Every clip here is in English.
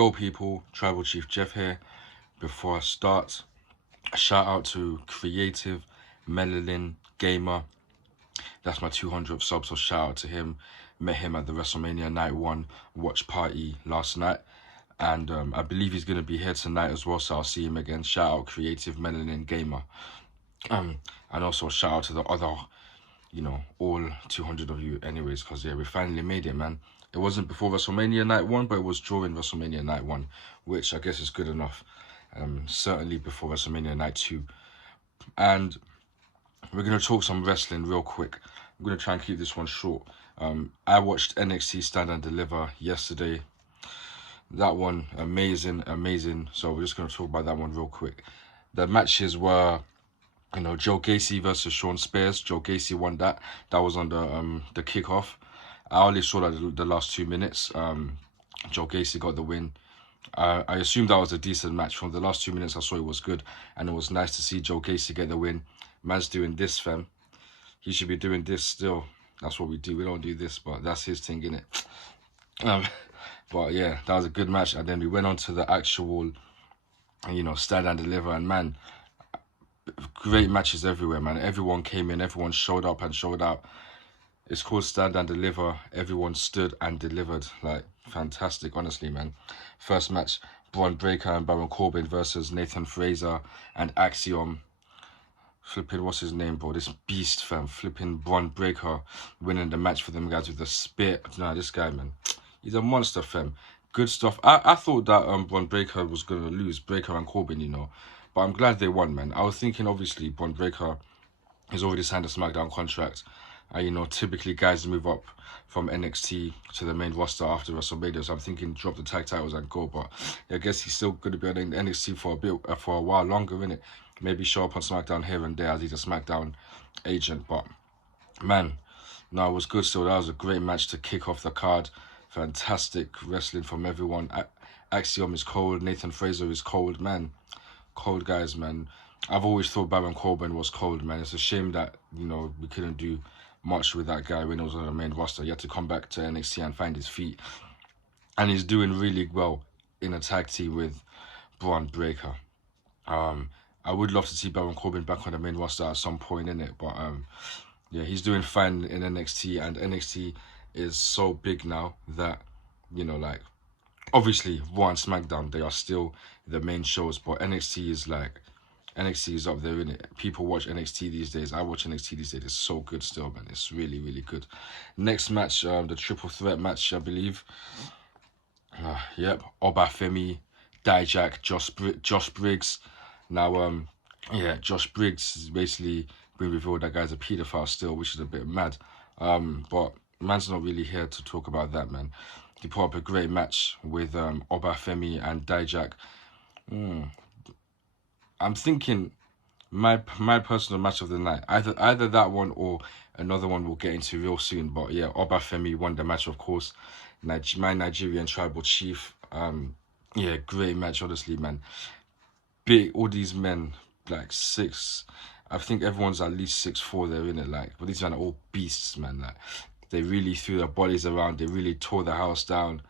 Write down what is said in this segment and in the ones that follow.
Yo people, Tribal Chief Jeff here. Before I start, a shout out to Creative Melanin Gamer. That's my 200th sub, so shout out to him. Met him at the WrestleMania Night 1 watch party last night. And I believe he's going to be here tonight as well, so I'll see him again. Shout out Creative Melanin Gamer. And also shout out to the other, all 200 of you anyways, because yeah, we finally made it, man. It wasn't before WrestleMania Night 1, but it was during WrestleMania Night 1, which I guess is good enough. Certainly before WrestleMania Night 2. And we're going to talk some wrestling real quick. I'm going to try and keep this one short. I watched NXT Stand and Deliver yesterday. That one, amazing. So we're just going to talk about that one real quick. The matches were, Joe Gacy versus Sean Spears. Joe Gacy won that. That was on the kickoff. I only saw that the last 2 minutes. Joe Gacy got the win. I assumed that was a decent match. From the last 2 minutes, I saw it was good. And it was nice to see Joe Gacy get the win. Man's doing this, fam. He should be doing this still. That's what we do. We don't do this, but that's his thing, innit? But yeah, that was a good match. And then we went on to the actual, Stand and Deliver. And man, great matches everywhere, man. Everyone came in. Everyone showed up and showed out. It's called Stand and Deliver. Everyone stood and delivered. Like, fantastic, honestly, man. First match, Braun Breaker and Baron Corbin versus Nathan Fraser and Axiom. Flipping, what's his name, bro? This beast, fam. Flipping Braun Breaker winning the match for them guys with the spit. Nah, this guy, man. He's a monster, fam. Good stuff. I thought that Braun Breaker was going to lose. Breaker and Corbin, But I'm glad they won, man. I was thinking, obviously, Braun Breaker has already signed a SmackDown contract. Typically guys move up from NXT to the main roster after WrestleMania, so I'm thinking drop the tag titles and go. But I guess he's still going to be on NXT for a while longer, innit? Maybe show up on SmackDown here and there as he's a SmackDown agent. But man, no, it was good still. That was a great match to kick off the card. Fantastic wrestling from everyone. Axiom is cold. Nathan Fraser is cold, man. Cold guys, man. I've always thought Baron Corbin was cold, man. It's a shame that, we couldn't do much with that guy when he was on the main roster. He had to come back to NXT and find his feet. And he's doing really well in a tag team with Braun Breaker. I would love to see Baron Corbin back on the main roster at some point, innit? But yeah, he's doing fine in NXT, and NXT is so big now that, obviously Raw and SmackDown, they are still the main shows, but NXT is up there, innit? People watch NXT these days. I watch NXT these days. It's so good still, man. It's really, really good. Next match, the triple threat match, I believe. Yep, Obafemi, Dijak, Josh Briggs. Now, Josh Briggs is basically been revealed that guy's a paedophile still, which is a bit mad. But man's not really here to talk about that, man. He put up a great match with Obafemi and Dijak. I'm thinking my personal match of the night, either that one or another one we'll get into real soon. But yeah, Obafemi won the match, of course. My Nigerian Tribal Chief. Yeah, great match, honestly, man. Big, all these men, like I think everyone's at least 6'4" there, innit? Like, but these men are all beasts, man. Like, they really threw their bodies around. They really tore the house down.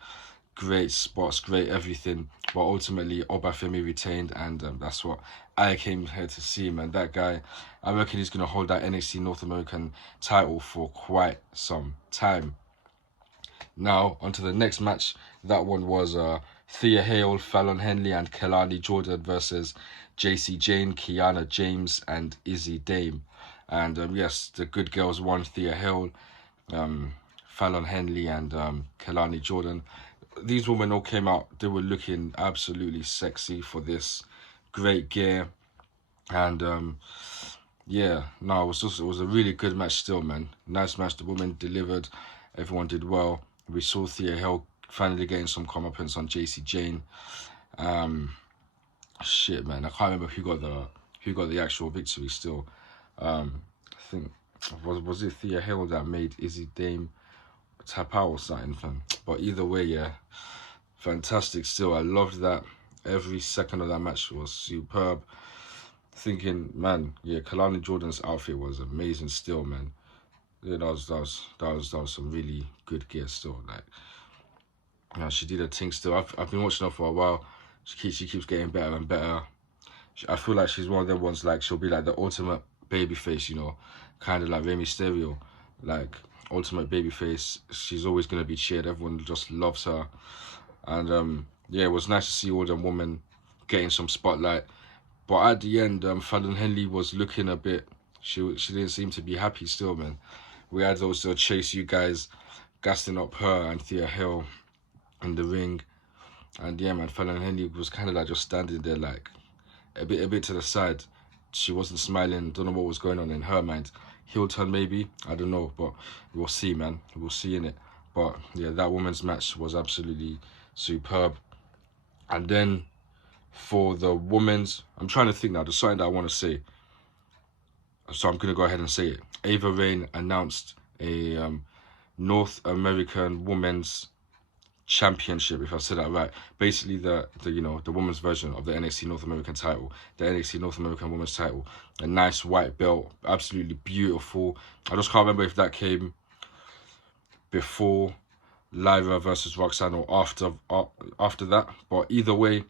Great spots, great everything. But ultimately, Obafemi retained, and that's what I came here to see, man. That guy, I reckon he's going to hold that NXT North American title for quite some time. Now, onto the next match. That one was Thea Hale, Fallon Henley, and Kelani Jordan versus JC Jane, Kiana James, and Izzy Dame. And yes, the good girls won. Thea Hale, Fallon Henley, and Kelani Jordan. These women all came out. They were looking absolutely sexy for this. Great gear. And yeah, no, it was a really good match still, man. Nice match. The women delivered. Everyone did well. We saw Thea Hale finally getting some comeuppance on JC Jane. Shit, man, I can't remember who got the actual victory still. I think was it Thea Hale that made Izzy Dame tap out or something, fam. But either way, yeah, fantastic still. I loved that. Every second of that match was superb. Thinking, man, yeah, Kalani Jordan's outfit was amazing still, man. Yeah, that was some really good gear still. Like, You know, she did her thing still. I've been watching her for a while. She keeps getting better and better. I feel like she's one of them ones, like, she'll be like the ultimate baby face, you know, kind of like Rey Mysterio, like ultimate baby face. She's always gonna be cheered. Everyone just loves her, and yeah, it was nice to see all the women getting some spotlight. But at the end, Fallon Henley was looking a bit. She didn't seem to be happy still, man. We had those Chase You guys gassing up her and Thea Hill in the ring, and yeah, man, Fallon Henley was kind of like just standing there, like a bit to the side. She wasn't smiling. Don't know what was going on in her mind. Heel turn maybe. I don't know, but we'll see, man. We'll see in it. But yeah, that women's match was absolutely superb. And then for the women's, I'm trying to think now. There's something that I want to say, so I'm gonna go ahead and say it. Ava Raine announced a North American Women's Championship, if I said that right. Basically the you know, the women's version of the NXT North American title, the NXT North American Women's title. A nice white belt, absolutely beautiful. I just can't remember if that came before Lyra versus Roxanne or after that. But either way,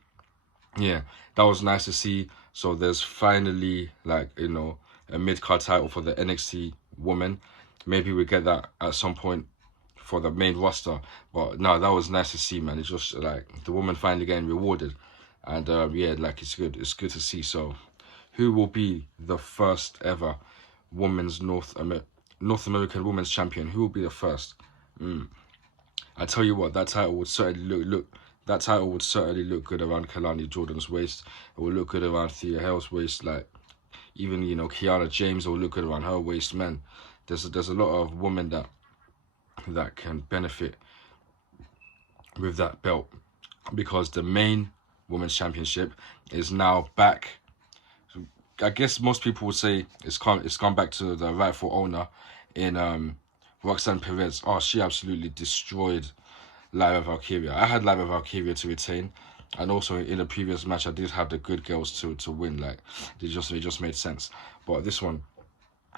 yeah, that was nice to see. So there's finally, like, you know, a mid-card title for the NXT woman. Maybe we get that at some point for the main roster. But no, that was nice to see, man. It's just like the woman finally getting rewarded. And yeah, like, it's good. It's good to see. So who will be the first ever women's North American Women's Champion? Who will be the first? I tell you what, that title would certainly that title would certainly look good around Kalani Jordan's waist. It will look good around Thea Hale's waist. Like, even, you know, Kiana James will look good around her waist. Man, there's a lot of women that can benefit with that belt, because the main women's championship is now back. I guess most people would say it's gone back to the rightful owner in Roxanne Perez. Oh, she absolutely destroyed Lyra Valkyria. I had Lyra Valkyria to retain, and also in a previous match I did have the good girls to win. Like, it just made sense. But this one,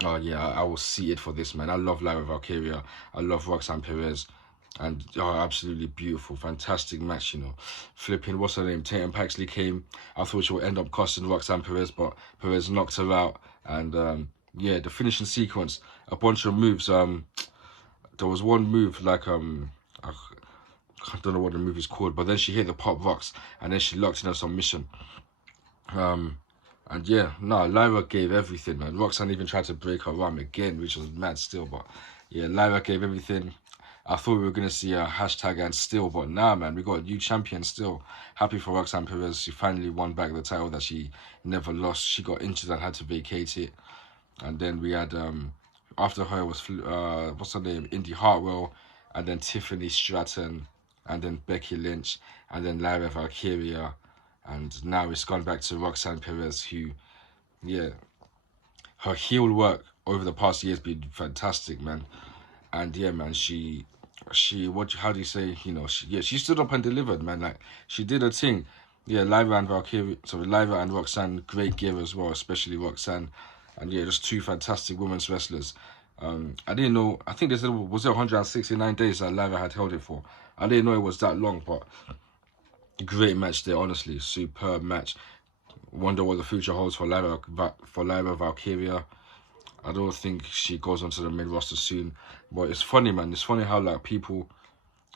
oh yeah, I will see it for this, man. I love Lyra Valkyria. I love Roxanne Perez. And oh, absolutely beautiful, fantastic match, you know. Flipping, what's her name? Tatum Paxley came. I thought she would end up costing Roxanne Perez, but Perez knocked her out. And yeah, the finishing sequence, a bunch of moves. There was one move, like I don't know what the move is called, but then she hit the pop rocks and then she locked in a submission. And yeah, no, Lyra gave everything, man. Roxanne even tried to break her arm again, which was mad still, but yeah, Lyra gave everything. I thought we were gonna see a hashtag and still, but nah, man, we got a new champion still. Happy for Roxanne Perez. She finally won back the title that she never lost. She got injured and had to vacate it. And then we had after her was what's her name, Indy Hartwell, and then Tiffany Stratton, and then Becky Lynch, and then Lyra Valkyria, and now it's gone back to Roxanne Perez, who, yeah, her heel work over the past year has been fantastic, man. And yeah, man, what, how do you say, you know, she stood up and delivered, man. Like, she did her thing. Yeah, Lyra and Roxanne, great gear as well, especially Roxanne. And yeah, just two fantastic women's wrestlers. I didn't know, I think was there 169 days that Lyra had held it for. I didn't know it was that long, but great match there, honestly. Superb match. Wonder what the future holds for Lyra Valkyria. I don't think she goes onto the main roster soon. But it's funny, man. It's funny how, like, people,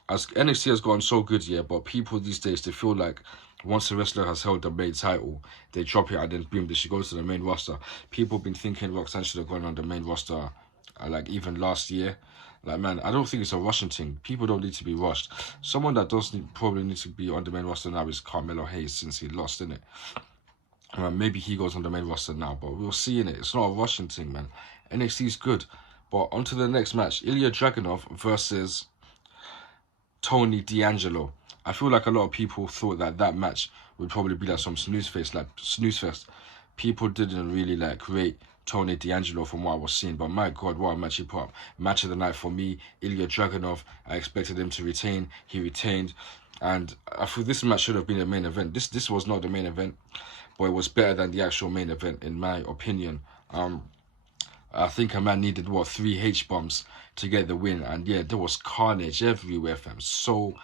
as NXT has gotten so good, yeah, but people these days, they feel like once a wrestler has held the main title, they drop it and then boom, she goes to the main roster. People have been thinking Roxanne should have gone on the main roster, like, even last year. Like, man, I don't think it's a rushing thing. People don't need to be rushed. Someone that probably need to be on the main roster now is Carmelo Hayes, since he lost, innit? Maybe he goes on the main roster now, but we'll see in it. It's not a rushing thing, man. NXT is good. But on to the next match. Ilya Dragunov versus Tony D'Angelo. I feel like a lot of people thought that match would probably be like some snooze fest. People didn't really like rate Tony D'Angelo from what I was seeing, but my God, what a match he put up. Match of the night for me. Ilya Dragunov, I expected him to retain. He retained. And I feel this match should have been the main event. This was not the main event, but it was better than the actual main event, in my opinion. I think a man needed, 3 H-bombs to get the win. And yeah, there was carnage everywhere, fam. So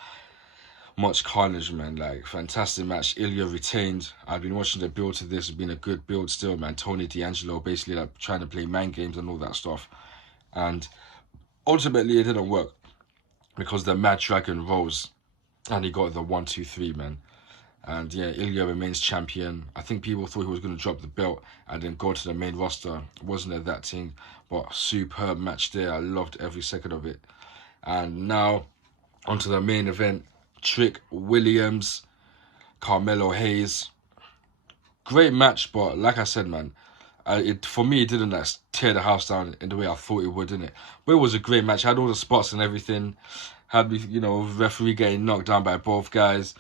much carnage, man. Like, fantastic match. Ilya retained. I've been watching the build to this. It's been a good build still, man. Tony D'Angelo basically like trying to play mind games and all that stuff. And ultimately, it didn't work because the Mad Dragon rose and he got the 1-2-3, man. And yeah, Ilya remains champion. I think people thought he was going to drop the belt and then go to the main roster. Wasn't it that thing? But superb match there. I loved every second of it. And now onto the main event. Trick Williams, Carmelo Hayes. Great match, but like I said, man, for me it didn't like tear the house down in the way I thought it would, didn't it? But it was a great match. Had all the spots and everything. Had me, referee getting knocked down by both guys.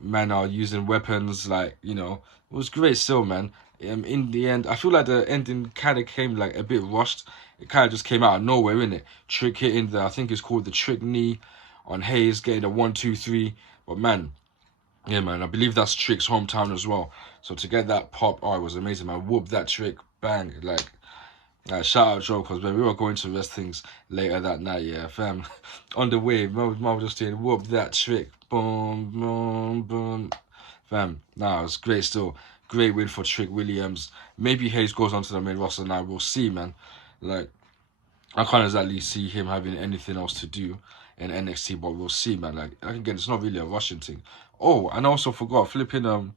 Men are using weapons, like, it was great still, man. In the end, I feel like the ending kind of came like a bit rushed. It kind of just came out of nowhere, innit? Trick hitting I think it's called the trick knee on Hayes, getting a 1-2-3. But man, yeah, man, I believe that's Trick's hometown as well. So to get that pop, oh, it was amazing, man. Whoop that Trick, bang, like shout out Joe, because when we were going to rest things later that night, yeah, fam, on the way, mom was just saying, whoop that Trick, boom, boom, boom, fam. Nah, it was great still. Great win for Trick Williams. Maybe Hayes goes onto the main roster now. We'll see, man. Like, I can't exactly see him having anything else to do in NXT, but we'll see, man. Like, again, it's not really a Russian thing. Oh, and I also forgot, flipping,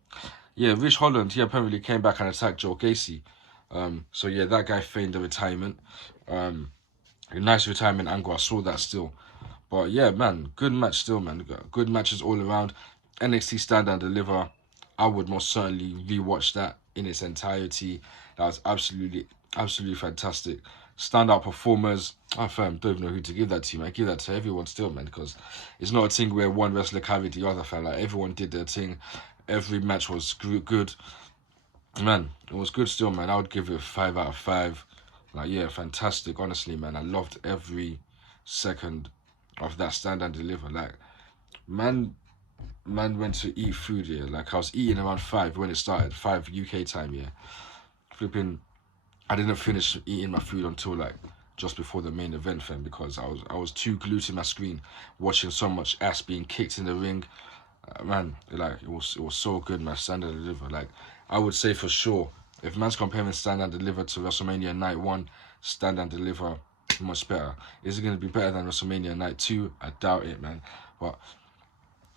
yeah, Rich Holland, he apparently came back and attacked Joe Gacy. So yeah, that guy feigned a retirement. A nice retirement angle, I saw that still. But yeah, man, good match still, man. Good matches all around. NXT Stand and Deliver, I would most certainly rewatch that in its entirety. That was absolutely fantastic. Standout performers. I fam, don't even know who to give that to, man. Give that to everyone still, man, because it's not a thing where one wrestler carried the other, fam. Like, everyone did their thing. Every match was good. Man, it was good still, man. I would give it a 5 out of 5. Like, yeah, fantastic. Honestly, man, I loved every second of that Stand and Deliver. Like, man went to eat food here. Like, I was eating around 5 when it started, 5 UK time, yeah. Flipping, I didn't finish eating my food until like just before the main event, fam, because I was too glued to my screen watching so much ass being kicked in the ring. Man, like, it was so good, man. Stand and Deliver. Like, I would say for sure, if man's comparing Stand and Deliver to WrestleMania Night 1, Stand and Deliver much better. Is it going to be better than WrestleMania Night 2? I doubt it, man. But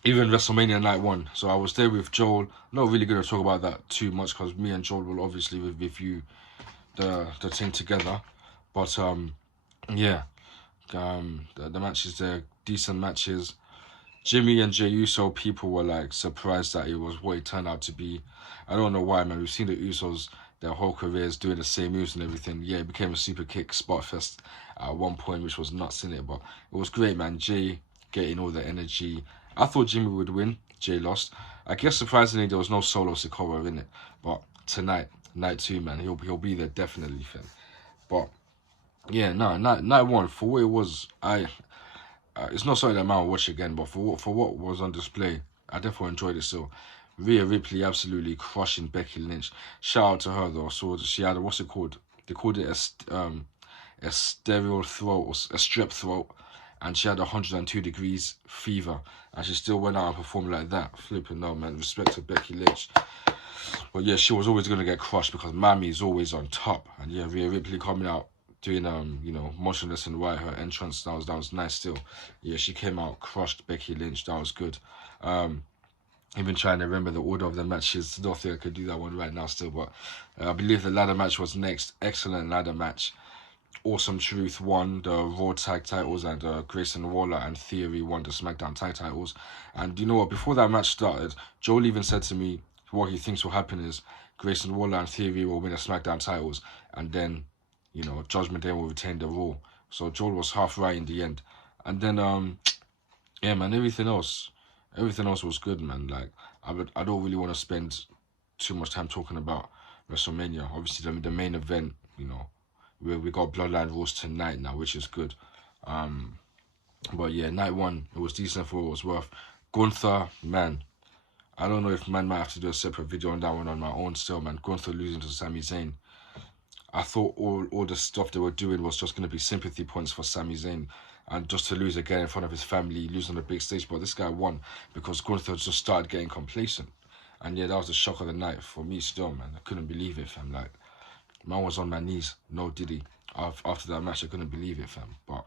even WrestleMania Night 1, so I was there with Joel. Not really going to talk about that too much because me and Joel will obviously review the thing together. But yeah, the matches there, decent matches. Jimmy and Jey Uso, people were like surprised that it was what it turned out to be. I don't know why, man. We've seen the Usos their whole careers doing the same moves and everything. Yeah, it became a super kick spot fest at one point, which was nuts in it, but it was great, man. Jey getting all the energy. I thought Jimmy would win. Jey lost. I guess surprisingly there was no Solo Sikoa in it, but tonight, night 2, man, he'll be there definitely, fam. But yeah, no, night 1 for what it was, it's not something that man will watch again, but for what was on display, I definitely enjoyed it still. Rhea Ripley absolutely crushing Becky Lynch. Shout out to her though. So she had what's it called? They called it a sterile throat, or a strep throat, and she had 102 degrees fever, and she still went out and performed like that. Flipping no, man. Respect to Becky Lynch. But yeah, she was always gonna get crushed because Mami is always on top, and yeah, Rhea Ripley coming out doing motionless in white, her entrance that was nice still. Yeah, she came out, crushed Becky Lynch, that was good. Even trying to remember the order of the matches, don't think I could do that one right now still, but I believe the ladder match was next. Excellent ladder match. Awesome Truth won the Raw tag titles, and Grayson Waller and Theory won the SmackDown tag titles. And you know what, before that match started, Joel even said to me what he thinks will happen is Grayson Waller and Theory will win the SmackDown titles, and then Judgment Day will retain the Raw. So Joel was half right in the end. And then yeah, man, everything else was good, man. Like, I don't really want to spend too much time talking about WrestleMania. Obviously, the main event, we got Bloodline Rules tonight now, which is good. But yeah, night 1, it was decent for what it was worth. Gunther, man, I don't know if man might have to do a separate video on that one on my own still, man. Gunther losing to Sami Zayn. I thought all the stuff they were doing was just going to be sympathy points for Sami Zayn. and just to lose again in front of his family, lose on the big stage. But this guy won because Gunther just started getting complacent. And yeah, that was the shock of the night for me still, man. I couldn't believe it, fam. Like, man was on my knees, no Diddy. After that match, I couldn't believe it, fam. But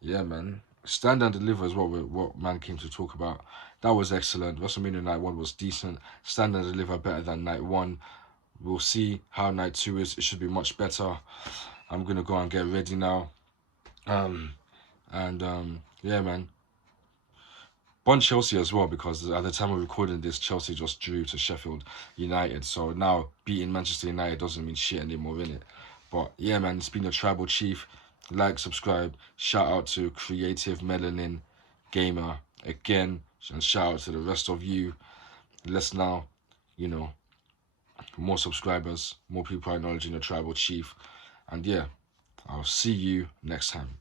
yeah, man. Stand and deliver is what man came to talk about. That was excellent. WrestleMania Night 1 was decent. Stand and deliver better than Night 1. We'll see how Night 2 is. It should be much better. I'm going to go and get ready now. Yeah, man. Won Chelsea as well, because at the time of recording this, Chelsea just drew to Sheffield United. So now beating Manchester United doesn't mean shit anymore, innit? But yeah, man, it's been a Tribal Chief. Like, subscribe. Shout out to Creative Melanin Gamer again. And shout out to the rest of you. Let's now, you know, more subscribers, more people acknowledging the Tribal Chief. And yeah, I'll see you next time.